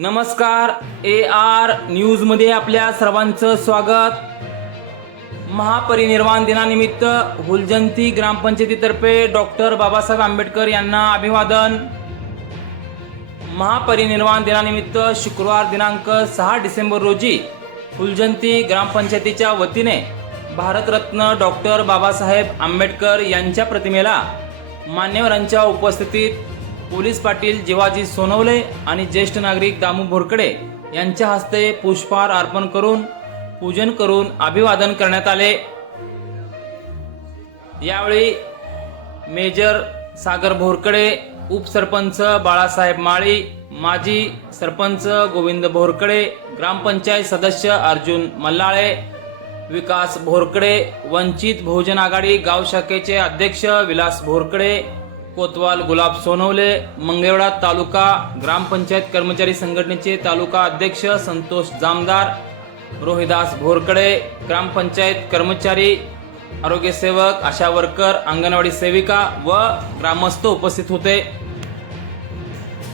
नमस्कार A R न्यूजमध्ये आपल्या सर्वांचं स्वागत. महापरिनिर्वाण दिनानिमित्त हुलजंती ग्रामपंचायतीतर्फे डॉक्टर बाबासाहेब आंबेडकर यांना अभिवादन. महापरिनिर्वाण दिनानिमित्त शुक्रवार दिनांक सहा डिसेंबर रोजी फुलजंती ग्रामपंचायतीच्या वतीने भारतरत्न डॉक्टर बाबासाहेब आंबेडकर यांच्या प्रतिमेला मान्यवरांच्या उपस्थितीत पोलीस पाटील जिवाजी सोनवले आणि ज्येष्ठ नागरिक दामू भोरकडे यांच्या हस्ते पुष्पहार अर्पण करून पूजन करून अभिवादन करण्यात आले. यावेळी मेजर सागर भोरकडे उपसरपंच बाळासाहेब माळी माजी सरपंच गोविंद भोरकडे ग्रामपंचायत सदस्य अर्जुन मल्लाळे विकास भोरकडे वंचित बहुजन आघाडी गाव शाखेचे अध्यक्ष विलास भोरकडे कोतवाल गुलाब सोनवले मंगळवेढा तालुका ग्रामपंचायत कर्मचारी संघटनेचे तालुका अध्यक्ष संतोष जामदार रोहिदास भोरकडे ग्रामपंचायत कर्मचारी आरोग्य सेवक आशा वर्कर अंगणवाडी सेविका व ग्रामस्थ उपस्थित होते.